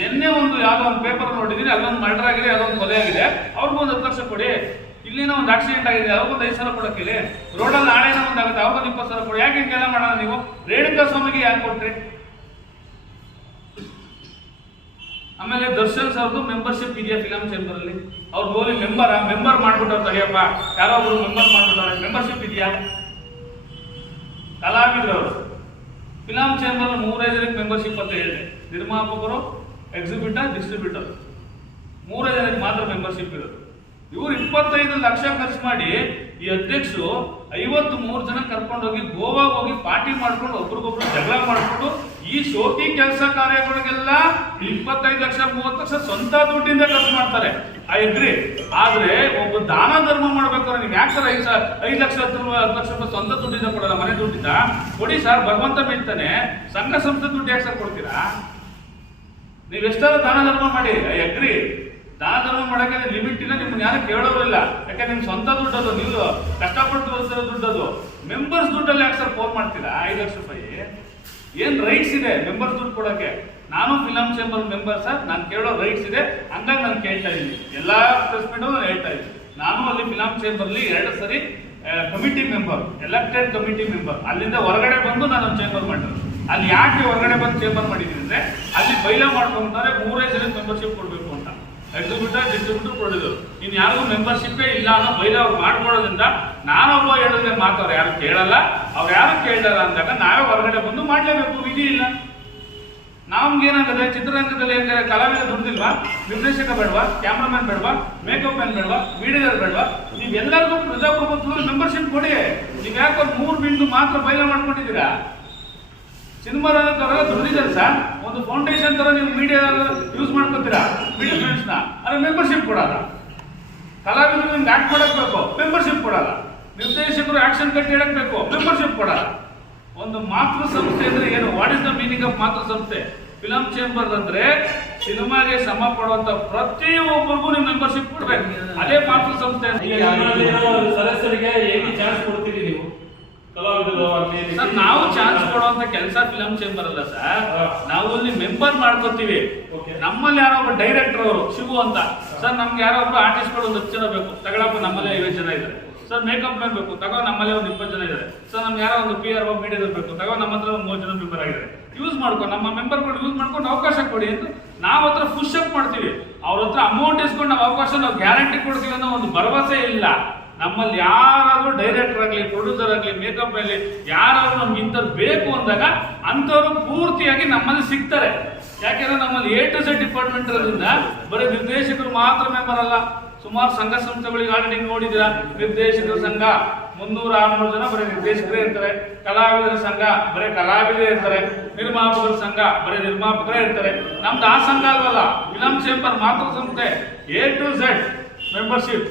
ನಿನ್ನೆ ಒಂದು ಯಾವುದೋ ಒಂದು ಪೇಪರ್ ನೋಡಿದೀನಿ, ಅಲ್ಲೊಂದು ಮರ್ಡರ್ ಆಗಿದೆ ಅದೊಂದು ಕೊಲೆ ಆಗಿದೆ. ಅವ್ರಿಗೂ ಒಂದು ಹತ್ತು ಲಕ್ಷ ಕೊಡಿ. ಇಲ್ಲಿನ ಒಂದು ಆಕ್ಸಿಡೆಂಟ್ ಆಗಿದೆ ಅವ್ರಿಗೊಂದು ಐದು ಸಾವಿರ ಕೊಡಕ್ಕಿಲ್ಲ ರೋಡಲ್ಲಿ ನಾಳೆನ ಒಂದು ಆಗುತ್ತೆ ಅವ್ರಿಗೊಂದು ಇಪ್ಪತ್ತು ಸಾವಿರ ಕೊಡಿ. ಯಾಕೆ ಹಿಂಗೆಲ್ಲ ಮಾಡೋಣ ನೀವು? ರೇಣುಕಾ ಸ್ವಾಮಿಗೆ ಯಾಕೆ ಕೊಟ್ರಿ? ಆಮೇಲೆ ದರ್ಶನ್ ಸರ್ದು ಮೆಂಬರ್ಶಿಪ್ ಇದೆಯಾ ಫಿಲಮ್ ಚೇಂಬರ್ ಅಲ್ಲಿ? ಅವ್ರು ಹೋಗಿ ಮೆಂಬರ್ ಮೆಂಬರ್ ಮಾಡ್ಬಿಟ್ಟವ್ರು ತಡಿಯಪ್ಪ ಯಾರೋ ಒಬ್ರು ಮೆಂಬರ್ ಮಾಡ್ಬಿಟ್ಟವ್ರೆ. ಮೆಂಬರ್ಶಿಪ್ ಇದೆಯಾ? ಕಲಾವಿದರು ಅವರು. ಫಿಲಮ್ ಚೇಂಬರ್ ಮೂರೈದು ಜನಕ್ಕೆ ಮೆಂಬರ್ಶಿಪ್ ಅಂತ ಹೇಳಿದೆ. ನಿರ್ಮಾಪಕರು ಎಕ್ಸಿಬಿಟರ್ ಡಿಸ್ಟ್ರಿಬ್ಯೂಟರ್ ಮೂರೇ ಜನಕ್ಕೆ ಮಾತ್ರ ಮೆಂಬರ್ಶಿಪ್ ಇರೋದು. ಇವ್ರು ಇಪ್ಪತ್ತೈದು ಲಕ್ಷ ಖರ್ಚು ಮಾಡಿ ಈ ಅಧ್ಯಕ್ಷರು ಐವತ್ತು ಮೂರು ಜನ ಕರ್ಕೊಂಡೋಗಿ ಗೋವಾಗ ಹೋಗಿ ಪಾರ್ಟಿ ಮಾಡ್ಕೊಂಡು ಒಬ್ರಿಗೊಬ್ರು ಜಗಳ ಮಾಡಿಕೊಂಡು ಈ ಶೋಕಿ ಕೆಲಸ ಕಾರ್ಯಗಳಿಗೆಲ್ಲ ಇಪ್ಪತ್ತೈದು ಲಕ್ಷ, ಮೂವತ್ತು ಲಕ್ಷ ಸ್ವಂತ ದುಡ್ಡಿಂದ ಖರ್ಚು ಮಾಡ್ತಾರೆ. ಐ ಅಗ್ರಿ ಆದ್ರೆ ಒಬ್ಬ ದಾನ ಧರ್ಮ ಮಾಡ್ಬೇಕಾದ್ರೆ ನೀವು ಯಾಕೆ ಸರ್ ಐದು ಐದು ಲಕ್ಷ, ಹತ್ತು ಲಕ್ಷ ರೂಪಾಯಿ ಸ್ವಂತ ದುಡ್ಡಿಂದ ಕೊಡಲ್ಲ, ಮನೆ ದುಡ್ಡಿಂದ? ಕೊಡಿ ಸರ್, ಭಗವಂತ ಬೀಳ್ತಾನೆ. ಸಂಘ ಸಂಸ್ಥೆ ದುಡ್ಡು ಯಾಕೆ ಸರ್ ಕೊಡ್ತೀರಾ? ನೀವು ದಾನ ಧರ್ಮ ಮಾಡಿ ಐ ಅಗ್ರಿ. ದಾನ ಧರ್ಮ ಮಾಡಕ್ಕೆ ಲಿಮಿಟ್ ಇಲ್ಲ ನಿಮ್ಗೆ ಯಾರು ಕೇಳೋರಿಲ್ಲ. ಯಾಕೆ ನಿಮ್ಮ ಸ್ವಂತ ದುಡ್ಡದು ನೀವು ಕಷ್ಟಪಟ್ಟು ತೋರಿಸಿರೋ ದುಡ್ಡದು ಮೆಂಬರ್ಸ್ ದುಡ್ಡಲ್ಲಿ ಯಾಕೆ ಸರ್ ಫೋನ್ ಮಾಡ್ತೀರಾ? ಐದು ಲಕ್ಷ ರೂಪಾಯಿ. ಏನ್ ರೈಟ್ಸ್ ಇದೆ ಮೆಂಬರ್ಸ್ ದುಡ್ಡು ಕೊಡಕ್ಕೆ ನಾನು ಫಿಲಂ ಚೇಂಬರ್ ಮೆಂಬರ್ ಸರ್ ನಾನು ಕೇಳೋ ರೈಟ್ಸ್ ಇದೆ. ಹಂಗಾಗಿ ನಾನು ಕೇಳ್ತಾ ಇದ್ದೀನಿ. ಎಲ್ಲಾ ಪ್ರೆಸ್ಮೆಂಟು ಹೇಳ್ತಾ ಇದ್ದೀನಿ. ನಾನು ಅಲ್ಲಿ ಫಿಲಂ ಚೇಂಬರ್ಲಿ ಎರಡು ಸರಿ committee member elected committee member ಅಲ್ಲಿಂದ ಹೊರಗಡೆ ಬಂದು ನಾನು ಚೇಂಬರ್ ಮಾಡಿರೋದು ಅಲ್ಲಿ ಯಾಕೆ ಹೊರಗಡೆ ಬಂದು ಚೇಂಬರ್ ಮಾಡಿದ್ದೀನಿ ಅಂದ್ರೆ ಅಲ್ಲಿ ಬೈಲ ಮಾಡ್ಕೊಂತಾರೆ, ಮೂರೇ ಜನ ಮೆಂಬರ್ಶಿಪ್ ಕೊಡಬೇಕು ಅಂತ. ಎಕ್ಸಿಬಿಟರ್ ಡಿಸ್ಟ್ರಿಬ್ಯೂಟರ್ ಕೊಡಿದ್ರು ಇನ್ ಯಾರಿಗೂ ಮೆಂಬರ್ಶಿಪ್ಪೇ ಇಲ್ಲ ಅನ್ನೋ ಬೈಲ ಅವ್ರು ಮಾಡ್ಕೊಳ್ಳೋದ್ರಿಂದ ನಾನೊಬ್ಬ ಹೇಳಿದ್ರೆ ಮಾತು ಅವ್ರು ಯಾರು ಕೇಳಲ್ಲ. ಅವ್ರು ಯಾರು ಕೇಳಲ್ಲ ಅಂದಾಗ ನಾವೇ ಹೊರಗಡೆ ಬಂದು ಮಾಡ್ಲೇಬೇಕು, ವಿಧಿ ಇಲ್ಲ. ನಮ್ಗೇನಾಗದೆ ಚಿತ್ರರಂಗದಲ್ಲಿ ಹೆಂಗೆ ಕಲಾವಿದ ದುಡ್ದಿಲ್ವಾ? ನಿರ್ದೇಶಕ ಬೇಡವಾ? ಕ್ಯಾಮ್ರಾಮನ್ ಬೇಡವಾ? ಮೇಕಪ್ ಮ್ಯಾನ್ ಬೇಡವಾ? ವೀಡಿಯೋ ಬೇಡವಾ? ನೀವೆಲ್ಲರಿಗೂ ಪ್ರಜಾಪ್ರಭುತ್ವದಲ್ಲಿ ಮೆಂಬರ್ಶಿಪ್ ಕೊಡಿ. ನೀವು ಯಾಕೆ ಮೂರು ಬಿಂದು ಮಾತ್ರ ಬೈಲ ಮಾಡ್ಕೊಂಡಿದ್ದೀರಾ? ಸಿನಿಮಾ ತರ ದುಡ್ದಿದ್ದಾರೆ ಸರ್. ಒಂದು ಫೌಂಡೇಶನ್ ತರ ನೀವು ಮೀಡಿಯಾ ಯೂಸ್ ಮಾಡ್ಕೊತೀರಾ? ಮೀಡಿಯಾ ಫ್ರೆಂಡ್ಸ್ನ ಅದ್ರ ಮೆಂಬರ್ಶಿಪ್ ಕೊಡಲ್ಲ. ಕಲಾವಿದರು ನಿಮ್ಗೆ ಆಕ್ಟ್ ಮಾಡಕ್ ಬೇಕು. ಮೆಂಬರ್ಶಿಪ್ ಕೊಡಲ್ಲ. ನಿರ್ದೇಶಕರು ಆಕ್ಷನ್ ಕಟ್ಟಿ ಹೇಳಕ್ ಬೇಕು. ಮೆಂಬರ್ಶಿಪ್ ಕೊಡಲ್ಲ. ಒಂದು ಮಾತೃ ಸಂಸ್ಥೆ ಅಂದ್ರೆ ಏನು? What is the meaning of ಮಾತೃ ಸಂಸ್ಥೆ? ಫಿಲಂ ಚೇಂಬರ್ ಅಂದ್ರೆ ಸಿನಿಮಾಗೆ ಶ್ರಮ ಪಡುವಂತ ಪ್ರತಿಯೊಬ್ಬರಿಗೂ ನೀವು ಮೆಂಬರ್ಶಿಪ್ ಕೊಡ್ಬೇಕು. ಅದೇ ಮಾತೃ ಸಂಸ್ಥೆ ಸದಸ್ಯರಿಗೆ ಹೇಗೆ ಚಾನ್ಸ್ ಕೊಡ್ತೀರಿ ನೀವು? ಸರ್ ನಾವು ಚಾನ್ಸ್ ಕೊಡುವಂತ ಕೆಲಸ ಫಿಲಮ್ ಚೇಂಬರ್ ಅಲ್ಲ ಸರ್. ನಾವು ಅಲ್ಲಿ ಮೆಂಬರ್ ಮಾಡ್ಕೋತೀವಿ. ನಮ್ಮಲ್ಲಿ ಯಾರೋ ಒಬ್ಬ ಡೈರೆಕ್ಟರ್ ಅವರು ಶಿವು ಅಂತ. ಸರ್ ನಮ್ಗೆ ಯಾರೋ ಒಬ್ಬ ಆರ್ಟಿಸ್ಟ್ಗಳು ಒಂದು ಹತ್ತು ಜನ ಬೇಕು. ತಗೊಳಪ್ಪ ನಮ್ಮಲ್ಲಿ ಐವತ್ತು ಜನ ಇದ್ದಾರೆ. ಸರ್ ಮೇಕಪ್ ಮ್ಯಾನ್ ಬೇಕು. ತಗೋ ನಮ್ಮಲ್ಲಿ ಒಂದು ಇಪ್ಪತ್ತು ಜನ ಇದ್ದಾರೆ. ಸರ್ ನಮ್ಗೆ ಯಾರೋ ಒಂದು ಪಿ ಆರ್ ಒ ಮೀಡಿಯಾ ಬೇಕು. ತಗೋ ನಮ್ಮ ಹತ್ರ ಒಂದು ಮೂರು ಜನ ಮೆಂಬರ್ ಆಗಿದ್ದಾರೆ. ಯೂಸ್ ಮಾಡ್ಕೊ ನಮ್ಮ ಮೆಂಬರ್ಗಳು ಯೂಸ್ ಮಾಡ್ಕೊಂಡು ಅವಕಾಶ ಕೊಡಿ ಅಂತ ನಾವು ಹತ್ರ ಪುಷ್ ಅಪ್ ಮಾಡ್ತೀವಿ. ಅವ್ರ ಹತ್ರ ಅಮೌಂಟ್ ಇಸ್ಕೊಂಡು ನಾವು ಅವಕಾಶ ನಾವು ಗ್ಯಾರಂಟಿ ಕೊಡ್ತೀವಿ ಅನ್ನೋ ಒಂದು ಭರವಸೆ ಇಲ್ಲ. ನಮ್ಮಲ್ಲಿ ಯಾರಾದರೂ ಡೈರೆಕ್ಟರ್ ಆಗಲಿ ಪ್ರೊಡ್ಯೂಸರ್ ಆಗಲಿ ಮೇಕಪ್ ಆಗಲಿ, ಯಾರಾದರೂ ನಮ್ಗೆ ಇಂಥದ್ದು ಬೇಕು ಅಂದಾಗ ಅಂಥವ್ರು ಪೂರ್ತಿಯಾಗಿ ನಮ್ಮಲ್ಲಿ ಸಿಗ್ತಾರೆ. ಯಾಕೆಂದ್ರೆ ನಮ್ಮಲ್ಲಿ ಎ ಟು ಝೆಡ್ ಡಿಪಾರ್ಟ್ಮೆಂಟ್ ಇರೋದ್ರಿಂದ ಬರೀ ನಿರ್ದೇಶಕರು ಮಾತ್ರ ಬರಲ್ಲ ಸುಮಾರು ಸಂಘ ಸಂಸ್ಥೆಗಳಿಗೆ ಆಲ್ರೆಡಿ ನೋಡಿದಿರ ನಿರ್ದೇಶಕರ ಸಂಘ. ಮುನ್ನೂರ ಆರ್ನೂರು ಜನ ಬರೀ ನಿರ್ದೇಶಕರೇ ಇರ್ತಾರೆ. ಕಲಾವಿದರ ಸಂಘ, ಬರೀ ಕಲಾವಿದರೇ ಇರ್ತಾರೆ. ನಿರ್ಮಾಪಕರ ಸಂಘ, ಬರೀ ನಿರ್ಮಾಪಕರೇ ಇರ್ತಾರೆ. ನಮ್ದು ಆ ಸಂಘ ಅಲ್ವಲ್ಲ ಫಿಲಂ ಚೇಂಬರ್ ಮಾತೃ ಸಂಸ್ಥೆ ಎ ಟು ಝೆಡ್ ಮೆಂಬರ್ಶಿಪ್